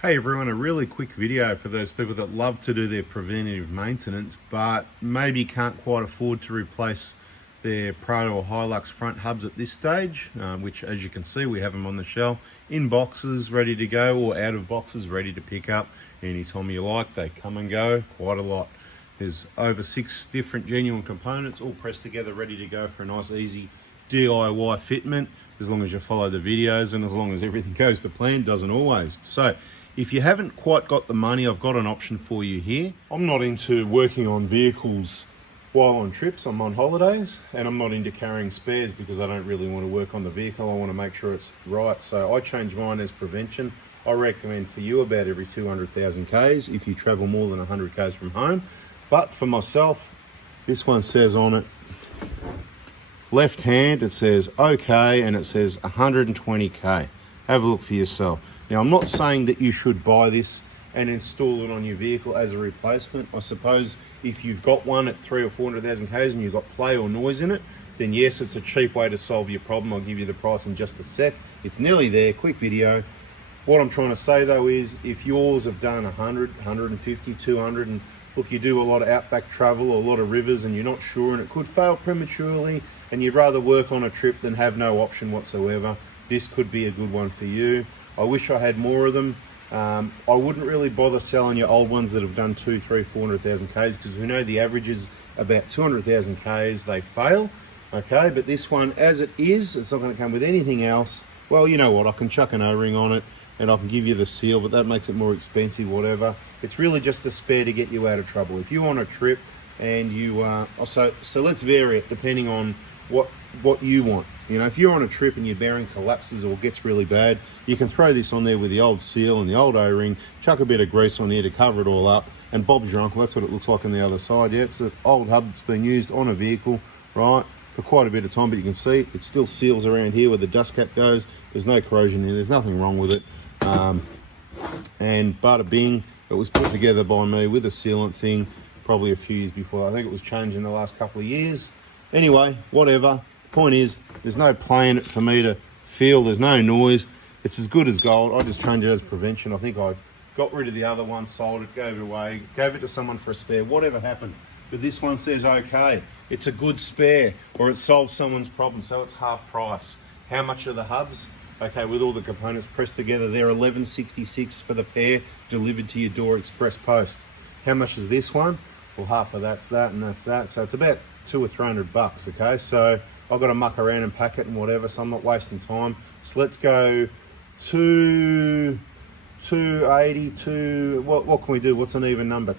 Hey everyone, a really quick video for those people that love to do their preventative maintenance but maybe can't quite afford to replace their PRADO or HILUX front hubs at this stage, which as you can see we have them on the shelf in boxes ready to go or out of boxes ready to pick up anytime you like. They come and go quite a lot. There's over 6 different genuine components all pressed together ready to go for a nice easy DIY fitment, as long as you follow the videos and as long as everything goes to plan. Doesn't always. So if you haven't quite got the money, I've got an option for you here. I'm not into working on vehicles while on trips. I'm on holidays and I'm not into carrying spares because I don't really want to work on the vehicle. I want to make sure it's right. So I change mine as prevention. I recommend for you about every 200,000 Ks if you travel more than 100 Ks from home. But for myself, this one says on it, left hand, it says okay, and it says 120K. Have a look for yourself. Now, I'm not saying that you should buy this and install it on your vehicle as a replacement. I suppose if you've got one at 300,000 or 400,000 Ks and you've got play or noise in it, then yes, it's a cheap way to solve your problem. I'll give you the price in just a sec. It's nearly there, quick video. What I'm trying to say though is if yours have done 100, 150, 200, and look, you do a lot of outback travel or a lot of rivers and you're not sure and it could fail prematurely and you'd rather work on a trip than have no option whatsoever, this could be a good one for you. I wish I had more of them. I wouldn't really bother selling your old ones that have done 200,000, 300,000, 400,000 Ks because we know the average is about 200,000 Ks, they fail. Okay, but this one, as it is, it's not going to come with anything else. Well, you know what, I can chuck an O-ring on it and I can give you the seal, but that makes it more expensive, whatever. It's really just a spare to get you out of trouble. If you're on a trip and you, so let's vary it depending on what you want. You know, if you're on a trip and your bearing collapses or gets really bad, you can throw this on there with the old seal and the old O-ring, chuck a bit of grease on here to cover it all up, and Bob's your uncle. That's what it looks like on the other side. Yeah, it's an old hub that's been used on a vehicle, right, for quite a bit of time, but you can see it still seals around here where the dust cap goes. There's no corrosion here. There's nothing wrong with it. And bada bing, it was put together by me with a sealant thing probably a few years before. I think it was changed in the last couple of years. Anyway, whatever. Point is, there's no play in it for me to feel. There's no noise. It's as good as gold. I just changed it as prevention. I think I got rid of the other one, sold it, gave it away, gave it to someone for a spare, whatever happened. But this one says okay. It's a good spare, or it solves someone's problem, so it's half price. How much are the hubs? Okay, with all the components pressed together, they're $11.66 for the pair, delivered to your door express post. How much is this one? Well, half of that's that and that's that, so it's about $200 or $300, okay? So I've got to muck around and pack it and whatever, so I'm not wasting time. So let's go 280 to, what can we do? What's an even number?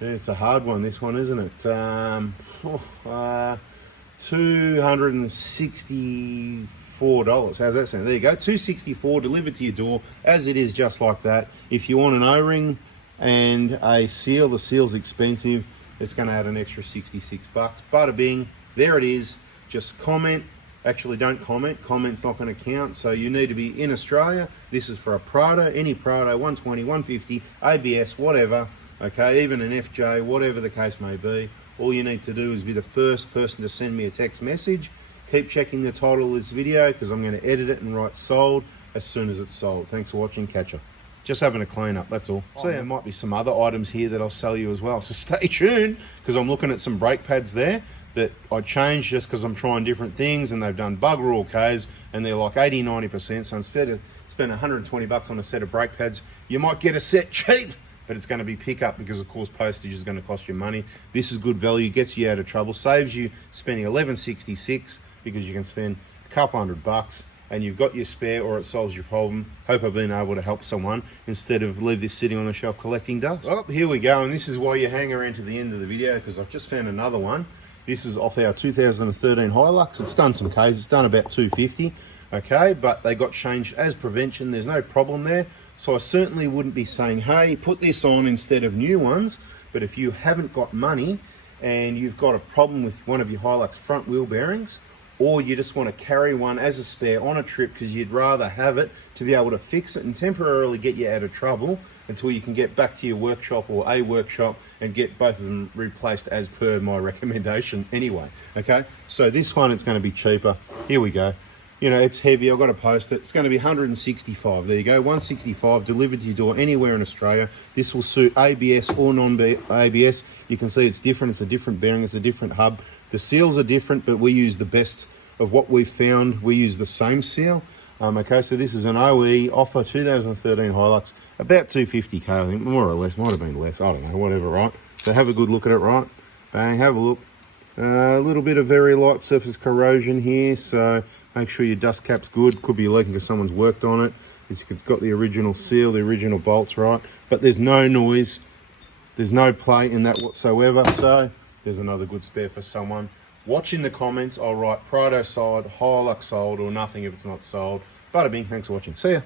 It's a hard one, this one, isn't it? $264. How's that sound? There you go, $264 delivered to your door as it is, just like that. If you want an O-ring and a seal, the seal's expensive. It's going to add an extra $66. Bada bing. There it is. Just comment. Actually, don't comment. Comment's not going to count. So you need to be in Australia. This is for a PRADO, any PRADO, 120, 150, ABS, whatever. Okay, even an FJ, whatever the case may be. All you need to do is be the first person to send me a text message. Keep checking the title of this video because I'm going to edit it and write sold as soon as it's sold. Thanks for watching. Catch ya. Just having a clean up, that's all. So there might be some other items here that I'll sell you as well. So stay tuned because I'm looking at some brake pads there that I changed just because I'm trying different things and they've done bugger all Ks and they're like 80, 90%. So instead of spending 120 bucks on a set of brake pads, you might get a set cheap, but it's going to be pickup because of course postage is going to cost you money. This is good value, gets you out of trouble, saves you spending $11.66 because you can spend a couple $100 and you've got your spare or it solves your problem. Hope I've been able to help someone instead of leave this sitting on the shelf collecting dust. Well, here we go, and this is why you hang around to the end of the video because I've just found another one. This is off our 2013 HILUX. It's done some Ks, it's done about 250, okay, but they got changed as prevention. There's no problem there. So I certainly wouldn't be saying, hey, put this on instead of new ones. But if you haven't got money and you've got a problem with one of your HILUX front wheel bearings, or you just want to carry one as a spare on a trip because you'd rather have it to be able to fix it and temporarily get you out of trouble until you can get back to your workshop or a workshop and get both of them replaced as per my recommendation anyway, okay? So this one, it's going to be cheaper. Here we go. You know, it's heavy. I've got to post it. It's going to be 165. There you go, 165 delivered to your door anywhere in Australia. This will suit ABS or non-ABS. You can see it's different. It's a different bearing. It's a different hub. The seals are different, but we use the best of what we've found. We use the same seal. Okay, so this is an OE offer 2013 Hilux, about 250k, I think, more or less. Might have been less. I don't know. Whatever, right? So have a good look at it, right? Bang. Have a look. A little bit of very light surface corrosion here, so make sure your dust cap's good. Could be leaking because someone's worked on it. It's got the original seal, the original bolts, right? But there's no noise, there's no play in that whatsoever, so there's another good spare for someone. Watch in the comments, I'll write Prado sold, Hilux sold, or nothing if it's not sold. Bada bing, thanks for watching. See ya.